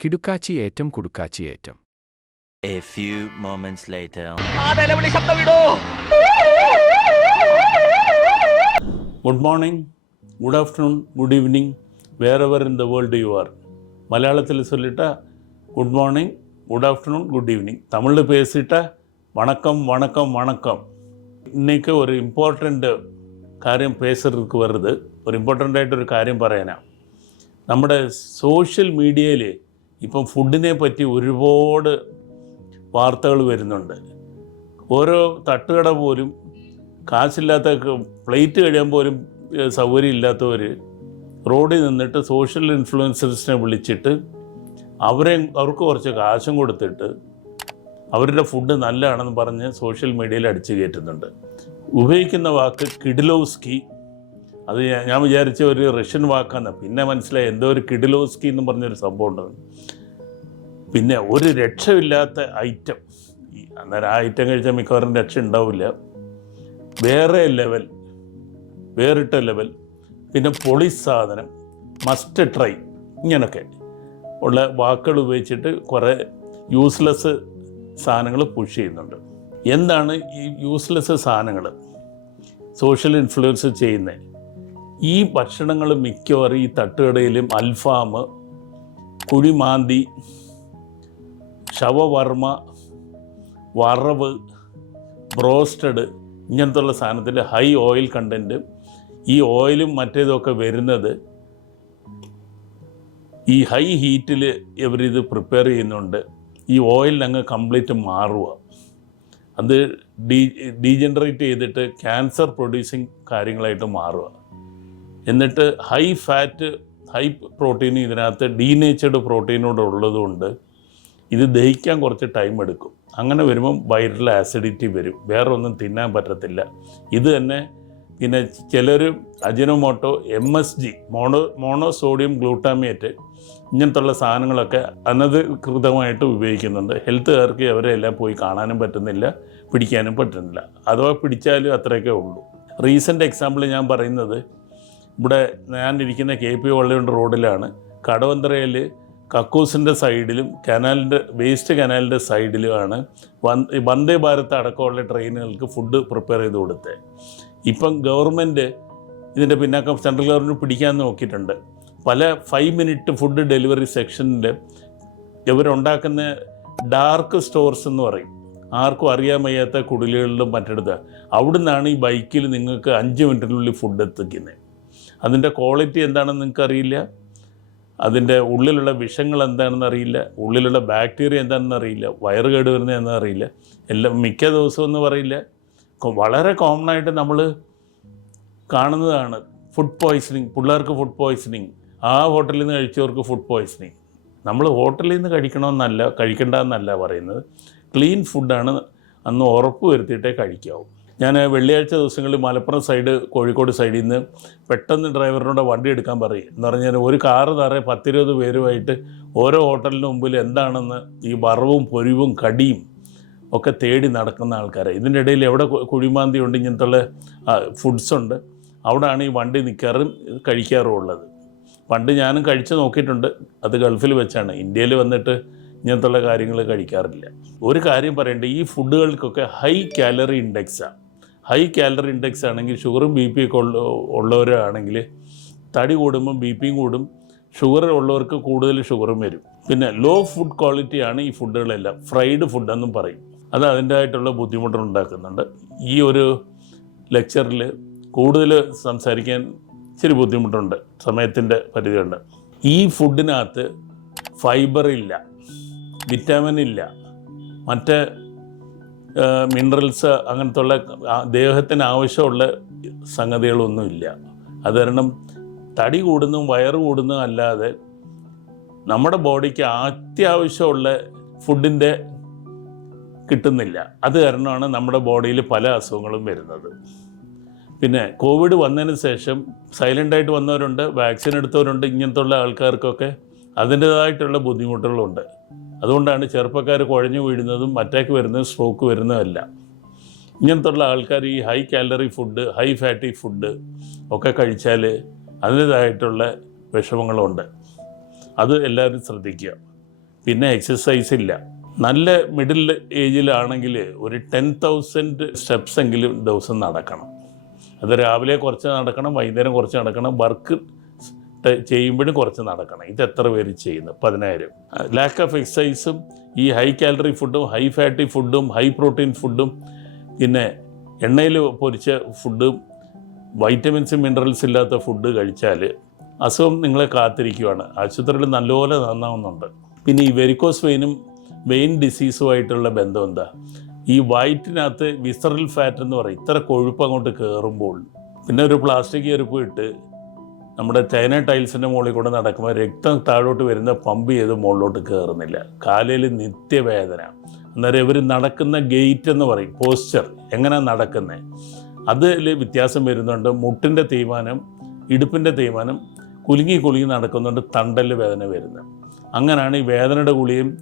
കിടുക്കാച്ചി ഏറ്റം കുടുക്കാച്ചി ഏറ്റം. A few moments later. Good morning good afternoon good evening wherever in the world you are മലയാളത്തിൽ ചൊല്ലിട്ട good morning good afternoon good evening தமிழில் പേസിട്ട வணக்கம் வணக்கம் வணக்கம் ഇന്നേക്ക് ஒரு ഇമ്പോർട്ടന്റ് കാര്യം പേസർക്ക് വരുന്നത്. ഒരു ഇമ്പോർട്ടന്റ് ആയിട്ടൊരു കാര്യം പറയാനാണ് നമ്മുടെ സോഷ്യൽ മീഡിയയിൽ ഇപ്പം ഫുഡിനെ പറ്റി ഒരുപാട് വാർത്തകൾ വരുന്നുണ്ട്. ഓരോ തട്ടുകട പോലും കാശില്ലാത്ത പ്ലേറ്റ് കഴിയാൻ പോലും സൗകര്യം ഇല്ലാത്തവർ റോഡിൽ നിന്നിട്ട് സോഷ്യൽ ഇൻഫ്ലുവൻസേഴ്സിനെ വിളിച്ചിട്ട് അവരെ അവർക്ക് കുറച്ച് കാശും കൊടുത്തിട്ട് അവരുടെ ഫുഡ് നല്ലതാണെന്ന് പറഞ്ഞ് സോഷ്യൽ മീഡിയയിൽ അടിച്ചു കയറ്റുന്നുണ്ട്. ഉപയോഗിക്കുന്ന വാക്ക് കിഡിലോസ്കി അത് ഞാൻ- വിചാരിച്ച ഒരു റഷ്യൻ വാക്കാണ് പിന്നെ മനസ്സിലായി എന്തോ ഒരു കിഡിലോസ്കി എന്ന് പറഞ്ഞൊരു സംഭവം ഉണ്ടെന്ന് പിന്നെ ഒരു രക്ഷമില്ലാത്ത ഐറ്റം അന്നേരം ആ ഐറ്റം കഴിച്ചാൽ മിക്കവാറും രക്ഷ ഉണ്ടാവില്ല. വേറെ ലെവൽ വേറിട്ട ലെവൽ പിന്നെ പൊളിസ് സാധനം മസ്റ്റ് ട്രൈ ഇങ്ങനൊക്കെ. ഉള്ള വാക്കുകൾ ഉപയോഗിച്ചിട്ട് കുറേ യൂസ്ലെസ് സാധനങ്ങൾ പുഷ് ചെയ്യുന്നുണ്ട്. എന്താണ് ഈ യൂസ്ലെസ് സാധനങ്ങൾ? സോഷ്യൽ ഇൻഫ്ലുവൻസ് ചെയ്യുന്നത്. ഈ ഭക്ഷണങ്ങൾ മിക്കവാറും ഈ തട്ടുകടയിലും അൽഫാം കുഴിമാന്തി ശവവർമ്മ വറവ് ബ്രോസ്റ്റഡ് ഇങ്ങനത്തുള്ള സാധനത്തിൽ ഹൈ ഓയിൽ കണ്ടന്റ് ഈ ഓയിലും മറ്റേതൊക്കെ വരുന്നത് ഈ ഹൈ ഹീറ്റിൽ ഇവരിത് പ്രിപ്പയർ ചെയ്യുന്നുണ്ട്. ഈ ഓയിൽ അങ്ങ് കംപ്ലീറ്റ് മാറുക. അത് ഡീ ഡീജനറേറ്റ് ചെയ്തിട്ട് ക്യാൻസർ പ്രൊഡ്യൂസിങ് കാര്യങ്ങളായിട്ട് മാറുക. എന്നിട്ട് ഹൈ ഫാറ്റ് ഹൈ പ്രോട്ടീൻ ഇതിനകത്ത് ഡീനേച്ചർഡ് പ്രോട്ടീനോട് ഉള്ളതുകൊണ്ട് ഇത് ദഹിക്കാൻ കുറച്ച് ടൈം എടുക്കും. അങ്ങനെ വരുമ്പം വയറിൽ ആസിഡിറ്റി വരും. വേറെ ഒന്നും തിന്നാൻ പറ്റത്തില്ല. ഇത് തന്നെ പിന്നെ ചിലർ Ajinomoto M S G mono monosodium glutamate ഇങ്ങനത്തുള്ള സാധനങ്ങളൊക്കെ അനധികൃതമായിട്ട് ഉപയോഗിക്കുന്നുണ്ട്. ഹെൽത്തുകാർക്ക് അവരെ എല്ലാം പോയി കാണാനും പറ്റുന്നില്ല പിടിക്കാനും പറ്റുന്നില്ല. അഥവാ പിടിച്ചാലും അത്രയൊക്കെ ഉള്ളൂ. റീസെന്റ് എക്സാമ്പിൾ ഞാൻ പറയുന്നത് ഇവിടെ ഞാൻ ഇരിക്കുന്ന കെ പി വള്ളിയുണ്ട് റോഡിലാണ്. കടവന്തറയിൽ കക്കൂസിന്റെ സൈഡിലും കനാലിന്റെ വേസ്റ്റ് കനാലിന്റെ സൈഡിലുമാണ് വൻ- വന്ദേ ഭാരത് അടക്കമുള്ള ട്രെയിനുകൾക്ക് ഫുഡ് പ്രിപ്പയർ ചെയ്ത് കൊടുത്തത് ഇപ്പം ഗവൺമെന്റ് ഇതിന്റെ പിന്നാക്കം സെൻട്രൽ ഗവൺമെന്റ് പിടിക്കാൻ നോക്കിയിട്ടുണ്ട്. പല ഫൈവ് മിനിറ്റ് ഫുഡ് ഡെലിവറി സെക്ഷനിൽ ഇവരുണ്ടാക്കുന്ന ഡാർക്ക് സ്റ്റോർസ് എന്ന് പറയും. ആർക്കും അറിയാൻ വയ്യാത്ത കുടിലുകളിലും മറ്റെടുത്ത്. അവിടുന്നാണ് ഈ ബൈക്കിൽ നിങ്ങൾക്ക് അഞ്ച് മിനിറ്റിനുള്ളിൽ ഫുഡ് എത്തിക്കുന്നത്. അതിന്റെ ക്വാളിറ്റി എന്താണെന്ന് നിങ്ങൾക്ക് അറിയില്ല അതിന്റെ ഉള്ളിലുള്ള വിഷങ്ങൾ എന്താണെന്ന് അറിയില്ല. ഉള്ളിലുള്ള ബാക്ടീരിയ എന്താണെന്ന് അറിയില്ല. വയറ് കേട് വരുന്നത് എന്താണെന്ന് അറിയില്ല. എല്ലാം മിക്ക ദിവസവും എന്ന് പറയില്ല. വളരെ കോമൺ ആയിട്ട് നമ്മൾ കാണുന്നതാണ് ഫുഡ് പോയ്സണിങ് പിള്ളേർക്ക് ഫുഡ് പോയ്സണിങ് ആ ഹോട്ടലിൽ നിന്ന് കഴിച്ചവർക്ക് ഫുഡ് പോയ്സണിങ് നമ്മൾ ഹോട്ടലിൽ നിന്ന് കഴിക്കണമെന്നല്ല കഴിക്കേണ്ടതെന്നല്ല പറയുന്നത്. ക്ലീൻ ഫുഡാണ് അന്ന് ഉറപ്പ് വരുത്തിയിട്ടേ കഴിക്കാവൂ. ഞാൻ വെള്ളിയാഴ്ച ദിവസങ്ങളിൽ മലപ്പുറം സൈഡ് കോഴിക്കോട് സൈഡിൽ നിന്ന് പെട്ടെന്ന് ഡ്രൈവറിനോട് വണ്ടി എടുക്കാൻ പറയും. എന്ന് പറഞ്ഞാൽ ഒരു കാറ് നിറയെ പത്തിരുപത് പേരുമായിട്ട് ഓരോ ഹോട്ടലിന് മുമ്പിൽ എന്താണെന്ന് ഈ വറവും പൊരിവും കടിയും ഒക്കെ തേടി നടക്കുന്ന ആൾക്കാരെ. ഇതിന്റെ ഇടയിൽ എവിടെ കുഴിമാന്തി ഉണ്ട് ഇങ്ങനത്തുള്ള ഫുഡ്സ് ഉണ്ട് അവിടെയാണ് ഈ വണ്ടി നിൽക്കാറും കഴിക്കാറും ഉള്ളത് പണ്ട് ഞാനും കഴിച്ച് നോക്കിയിട്ടുണ്ട്. അത് ഗൾഫിൽ വെച്ചാണ്. ഇന്ത്യയിൽ വന്നിട്ട് ഇങ്ങനത്തുള്ള കാര്യങ്ങൾ കഴിക്കാറില്ല. ഒരു കാര്യം പറയണ്ടേ ഈ ഫുഡുകൾക്കൊക്കെ ഹൈ കാലറി ഇൻഡെക്സാണ് ഹൈ കാലറി ഇൻഡെക്സ് ആണെങ്കിൽ ഷുഗറും ബി പി ഒക്കെ ഉള്ള ഉള്ളവരാണെങ്കിൽ തടി കൂടുമ്പം ബി പിയും കൂടും. ഷുഗർ ഉള്ളവർക്ക് കൂടുതൽ ഷുഗറും വരും. പിന്നെ ലോ ഫുഡ് ക്വാളിറ്റി ആണ് ഈ ഫുഡുകളെല്ലാം. ഫ്രൈഡ് ഫുഡ് എന്നും പറയും. അത് അതിന്റെതായിട്ടുള്ള ബുദ്ധിമുട്ടുകൾ ഉണ്ടാക്കുന്നുണ്ട്. ഈ ഒരു ലെക്ചറിൽ കൂടുതൽ സംസാരിക്കാൻ ഇച്ചിരി ബുദ്ധിമുട്ടുണ്ട്. സമയത്തിന്റെ പരിധിയുണ്ട്. ഈ ഫുഡിനകത്ത് ഫൈബർ ഇല്ല വിറ്റാമിൻ ഇല്ല മറ്റ് മിനറൽസ് അങ്ങനത്തെ ഉള്ള ദേഹത്തിന് ആവശ്യമുള്ള സംഗതികളൊന്നുമില്ല. അത് കാരണം തടി കൂടുന്നതും വയറ് കൂടുന്നതും അല്ലാതെ നമ്മുടെ ബോഡിക്ക് അത്യാവശ്യമുള്ള ഫുഡിന്റെ കിട്ടുന്നില്ല. അത് കാരണമാണ് നമ്മുടെ ബോഡിയിൽ പല അസുഖങ്ങളും വരുന്നത്. പിന്നെ കോവിഡ് വന്നതിന് ശേഷം സൈലന്റായിട്ട് വന്നവരുണ്ട് വാക്സിൻ എടുത്തവരുണ്ട് ഇങ്ങനത്തെ ഉള്ള ആൾക്കാർക്കൊക്കെ. അതിന്റേതായിട്ടുള്ള ബുദ്ധിമുട്ടുകളുണ്ട്. അതുകൊണ്ടാണ് ചെറുപ്പക്കാർ കുഴഞ്ഞു വീഴുന്നതും അറ്റാക്ക് വരുന്നതും സ്ട്രോക്ക് വരുന്നതല്ല ഇങ്ങനത്തുള്ള ആൾക്കാർ ഈ high calorie food high fatty food ഒക്കെ കഴിച്ചാൽ അതിന്റേതായിട്ടുള്ള വിഷമങ്ങളുണ്ട്. അത് എല്ലാവരും ശ്രദ്ധിക്കുക. പിന്നെ എക്സസൈസ് ഇല്ല. നല്ല മിഡിൽ ഏജിലാണെങ്കിൽ ഒരു ടെൻ തൗസൻഡ് സ്റ്റെപ്സ് എങ്കിലും ദിവസം നടക്കണം. അത് രാവിലെ കുറച്ച് നടക്കണം വൈകുന്നേരം കുറച്ച് നടക്കണം വർക്ക് ചെയ്യുമ്പോഴും കുറച്ച് നടക്കണം. ഇത് എത്ര പേര് ചെയ്യുന്നു? പതിനായിരം. ലാക്ക് ഓഫ് എക്സസൈസും ഈ ഹൈ കാലറി ഫുഡും ഹൈ ഫാറ്റി ഫുഡും ഹൈ പ്രോട്ടീൻ ഫുഡും പിന്നെ എണ്ണയിൽ പൊരിച്ച ഫുഡും വൈറ്റമിൻസും മിനറൽസ് ഇല്ലാത്ത ഫുഡ് കഴിച്ചാൽ അസുഖം നിങ്ങളെ കാത്തിരിക്കുകയാണ് ആശുപത്രിയിൽ നല്ലപോലെ നന്നാവുന്നുണ്ട്. പിന്നെ ഈ വെരിക്കോസ് വെയിനും വെയിൻ ഡിസീസുമായിട്ടുള്ള ബന്ധം എന്താ? ഈ വയറ്റിനകത്ത് വിസറൽ ഫാറ്റ് എന്ന് പറയും. ഇത്ര കൊഴുപ്പ് അങ്ങോട്ട് കയറുമ്പോൾ പിന്നെ ഒരു പ്ലാസ്റ്റിക് ചെരുപ്പ് ഇട്ട് നമ്മുടെ ചൈന ടൈൽസിന്റെ മുകളിൽ കൂടെ നടക്കുമ്പോൾ രക്തം താഴോട്ട് വരുന്ന പമ്പ് ചെയ്ത് മുകളിലോട്ട് കയറുന്നില്ല കാലിൽ നിത്യവേദന. അന്നേരം ഇവർ നടക്കുന്ന ഗേറ്റ് എന്ന് പറയും പോസ്ചർ എങ്ങനെ നടക്കുന്നത് അതിൽ വ്യത്യാസം വരുന്നുണ്ട്. മുട്ടിന്റെ തേയ്മാനം ഇടുപ്പിന്റെ തേയ്മാനം കുലുങ്ങി കുലുങ്ങി നടക്കുന്നുണ്ട് തണ്ടൽ വേദന വരുന്നത് അങ്ങനെയാണ് ഈ വേദനയുടെ കുളിയും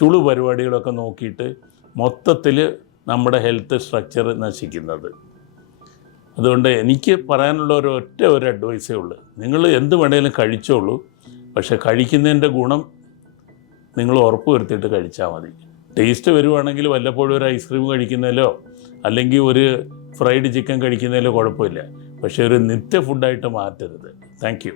ചുളു പരിപാടികളൊക്കെ നോക്കിയിട്ട് മൊത്തത്തിൽ നമ്മുടെ ഹെൽത്ത് സ്ട്രക്ചർ നശിക്കുന്നത്. അതുകൊണ്ട് എനിക്ക് പറയാനുള്ള ഒരു ഒറ്റ ഒരു അഡ്വൈസേ ഉള്ളൂ. നിങ്ങൾ എന്ത് വേണേലും കഴിച്ചോളൂ. പക്ഷെ കഴിക്കുന്നതിന്റെ ഗുണം നിങ്ങൾ ഉറപ്പ് വരുത്തിയിട്ട് കഴിച്ചാൽ മതി. ടേസ്റ്റ് വരുവാണെങ്കിൽ വല്ലപ്പോഴും ഒരു ഐസ്ക്രീം കഴിക്കുന്നതിലോ അല്ലെങ്കിൽ ഒരു ഫ്രൈഡ് ചിക്കൻ കഴിക്കുന്നതിലോ കുഴപ്പമില്ല. പക്ഷേ ഒരു നിത്യ ഫുഡായിട്ട് മാറ്റരുത്. താങ്ക്